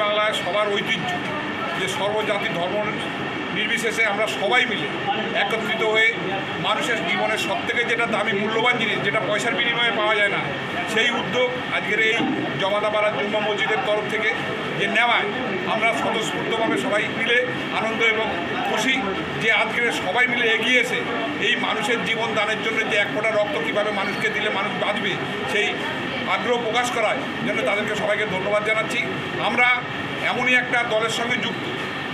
পশ্চিমবাংলায় সবার ঐতিহ্য যে সর্বজাতি ধর্ম নির্বিশেষে আমরা সবাই মিলে একত্রিত হয়ে মানুষের জীবনের সবথেকে যেটা দামি মূল্যবান জিনিস, যেটা পয়সার বিনিময়ে পাওয়া যায় না, সেই উদ্যোগ আজকের এই জমাদাপাড়া জুম্মা মসজিদের তরফ থেকে যে নেওয়ায় আমরা স্বতঃস্ফূর্তভাবে সবাই মিলে আনন্দ এবং খুশি যে আজকের সবাই মিলে এগিয়ে এসে এই মানুষের জীবন দানের জন্য যে এক ফোঁটা রক্ত কীভাবে মানুষকে দিলে মানুষ বাঁচবে সেই আগ্রহ প্রকাশ করায় জন্য তাদেরকে সবাইকে ধন্যবাদ জানাচ্ছি। আমরা এমনই একটা দলের সঙ্গে যুক্ত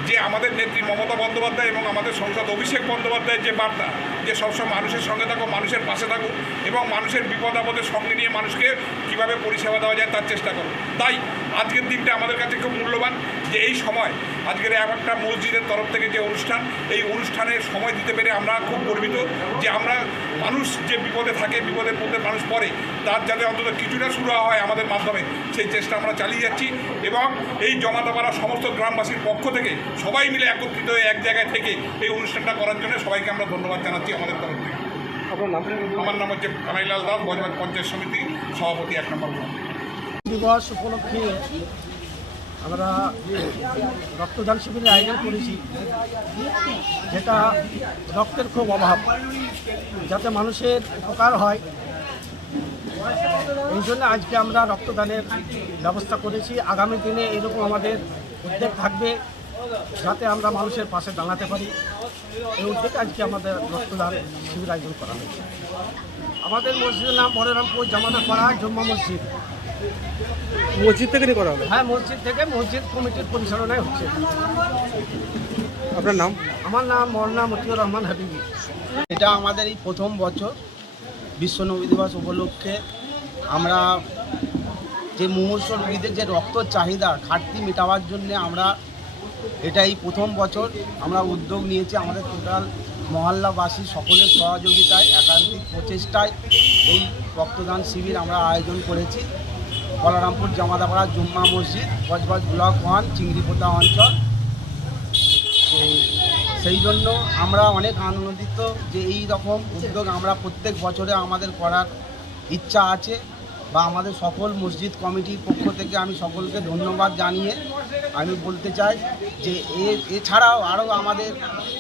যে আমাদের নেত্রী মমতা বন্দ্যোপাধ্যায় এবং আমাদের সংসদ অভিষেক বন্দ্যোপাধ্যায়ের যে বার্তা যে সবসময় মানুষের সঙ্গে থাকো, মানুষের পাশে থাকো এবং মানুষের বিপদ আপদের সঙ্গে নিয়ে মানুষকে কীভাবে পরিষেবা দেওয়া যায় তার চেষ্টা করো। তাই আজকের দিনটা আমাদের কাছে খুব মূল্যবান যে এই সময় আজকের একটা মসজিদের তরফ থেকে যে অনুষ্ঠান, এই অনুষ্ঠানে সময় দিতে পেরে আমরা খুব গর্বিত যে আমরা মানুষ যে বিপদে থাকে, বিপদের মধ্যে মানুষ পড়ে, তার যাতে অন্তত কিছুটা শুরু হয় আমাদের মাধ্যমে, সেই চেষ্টা আমরা চালিয়ে যাচ্ছি। এবং এই জমাদাপাড়া সমস্ত গ্রামবাসীর পক্ষ থেকে সবাই মিলে একত্রিত হয়ে এক জায়গায় থেকে এই অনুষ্ঠানটা করার জন্য সবাইকে আমরা ধন্যবাদ জানাচ্ছি আমাদের তরফ থেকে। আমার নাম হচ্ছে কানাইলাল দাস, বজবাজ পঞ্চায়েত সমিতি সভাপতি 1 নম্বর ব্লক। দিবস উপলক্ষে আমরা রক্তদান শিবিরের আয়োজন করেছি, যেটা রক্তের খুব অভাব, যাতে মানুষের উপকার হয় এই জন্য আজকে আমরা রক্তদানের ব্যবস্থা করেছি। আগামী দিনে এরকম আমাদের উদ্যোগ থাকবে যাতে আমরা মানুষের পাশে দাঁড়াতে পারি। এই উদ্যোগে আজকে আমাদের রক্তদান শিবির আয়োজন করা হয়েছে। আমাদের মসজিদের নাম বলরামপুর জমাদাপাড়া জুম্মা মসজিদ। মসজিদ থেকে করা হবে? হ্যাঁ, মসজিদ থেকে, মসজিদ কমিটির পরিচালনায় হচ্ছে। আপনার নাম? আমার নাম মৌলানা মতিউর রহমান হাবিবি। এটা আমাদের এই প্রথম বছর বিশ্ব নবী দিবস উপলক্ষে আমরা যে মুমূর্ষু রোগীদের যে রক্ত চাহিদা ঘাটতি মেটাবার জন্য আমরা এই প্রথম বছর আমরা উদ্যোগ নিয়েছি। আমাদের টোটাল মহল্লাবাসী সকলের সহযোগিতায়, একান্তিক প্রচেষ্টায় এই রক্তদান শিবির আমরা আয়োজন করেছি। বলরামপুর জমাদাপাড়া জুম্মা মসজিদ, বজবাজ ব্লক 1, চিংড়িপোতা অঞ্চল। তো সেই জন্য আমরা অনেক আনন্দিত যে এই রকম উদ্যোগ আমরা প্রত্যেক বছরে আমাদের করার ইচ্ছা আছে, বা আমাদের সকল মসজিদ কমিটির পক্ষ থেকে আমি সকলকে ধন্যবাদ জানিয়ে আমি বলতে চাই যে এছাড়াও আরও আমাদের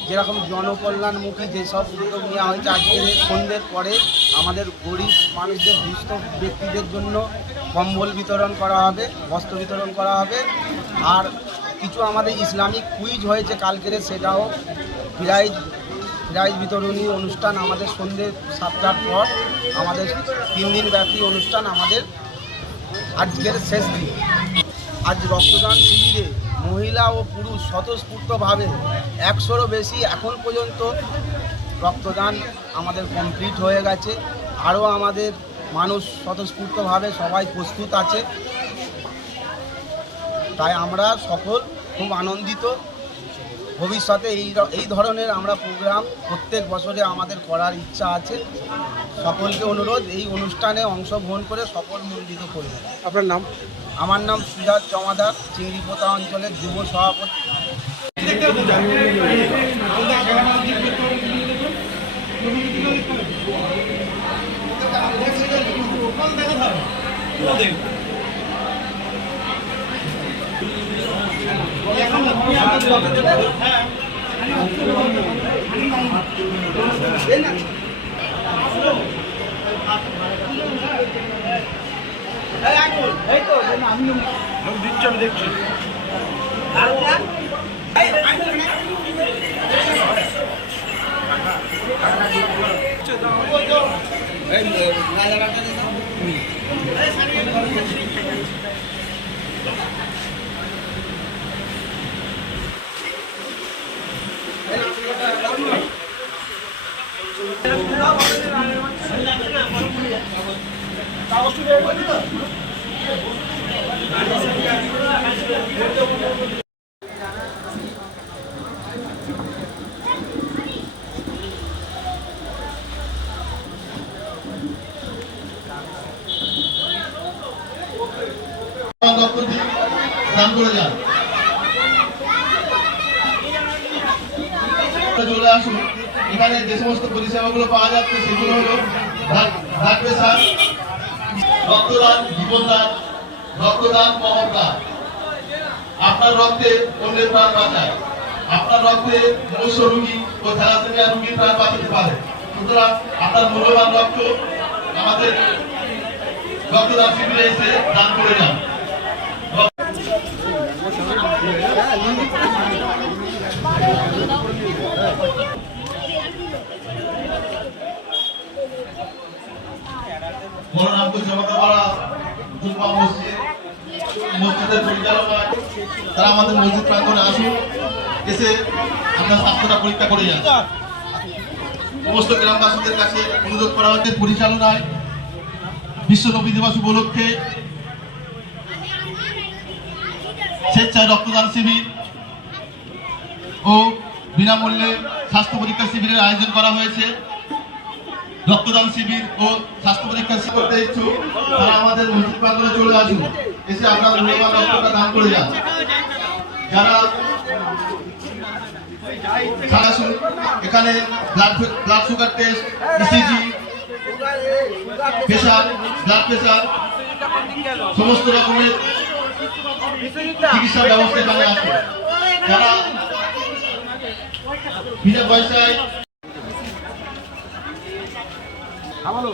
যেরকম জনকল্যাণমুখী যেসব উদ্যোগ নেওয়া হয়েছে, আজকের সন্ধ্যের পরে আমাদের গরিব মানুষদের দুস্থ ব্যক্তিদের জন্য কম্বল বিতরণ করা হবে, বস্ত্র বিতরণ করা হবে। আর কিছু আমাদের ইসলামিক কুইজ হয়েছে কালকের, সেটাও প্রাইজ বিতরণী অনুষ্ঠান আমাদের সন্ধ্যে 7টার পর আমাদের 3 দিন ব্যাপী অনুষ্ঠান আমাদের আজকের শেষ দিন। আজ রক্তদান শিবিরে মহিলা ও পুরুষ স্বতঃস্ফূর্তভাবে 100-রও বেশি এখন পর্যন্ত রক্তদান আমাদের কমপ্লিট হয়ে গেছে। আরও আমাদের মানুষ স্বতঃস্ফূর্তভাবে সবাই প্রস্তুত আছে। তাই আমরা সকল খুব আনন্দিত। ভবিষ্যতে এই ধরনের আমরা প্রোগ্রাম প্রত্যেক বছরে আমাদের করার ইচ্ছা আছে। সকলকে অনুরোধ এই অনুষ্ঠানে অংশগ্রহণ করে সকল মণ্ডিত করবেন। আপনার নাম? আমার নাম সুজাত জমাদার, চিংড়িপোতা অঞ্চলের যুব সভাপতি। আমি দেখছি চলে আসুন। এখানে যে সমস্ত পরিষেবাগুলো পাওয়া যাচ্ছে সেগুলো হলো ব্লাড প্রেসার, রক্তদান, জীবনদান, রক্তদান, মহদান। আপনার রক্তে অন্যের প্রাণ বাঁচায়, আপনার রক্তে মূর্ছ রোগী ও থ্যালাসেমিয়া রোগীর প্রাণ বাঁচাতে পারে। সুতরাং আপনার মূল্যবান রক্ত আমাদের রক্তদান শিবিরে এসে দান করে যান। মনোনামপুর জমাতাপাড়া জুম্মা মসজিদের পরিচালনায় তারা আমাদের মসজিদ প্রাঙ্গণে আসুন, এসে আপনার স্বাস্থ্যটা পরীক্ষা করে যান। সমস্ত গ্রামবাসীদের কাছে অনুরোধ করা হচ্ছে পরিচালনায় বিশ্ব নবী দিবস উপলক্ষে স্বেচ্ছায় রক্তদান শিবির ও বিনামূল্যে স্বাস্থ্য পরীক্ষা শিবিরের আয়োজন করা হয়েছে। রক্তদান শিবির ও স্বাস্থ্য পরীক্ষা করতে ইচ্ছুক তারা আমাদের মসজিদ প্রাঙ্গণে চলে আসুন, এসে আপনার মূল্যবান রক্তটা দান করে যান। যারা আসুন, এখানে blood sugar test, ECG, pressure, blood pressure, সমস্ত রকমের চিকিৎসা ব্যবস্থা এখানে আছে। যারা বিনা পয়সায় ভালো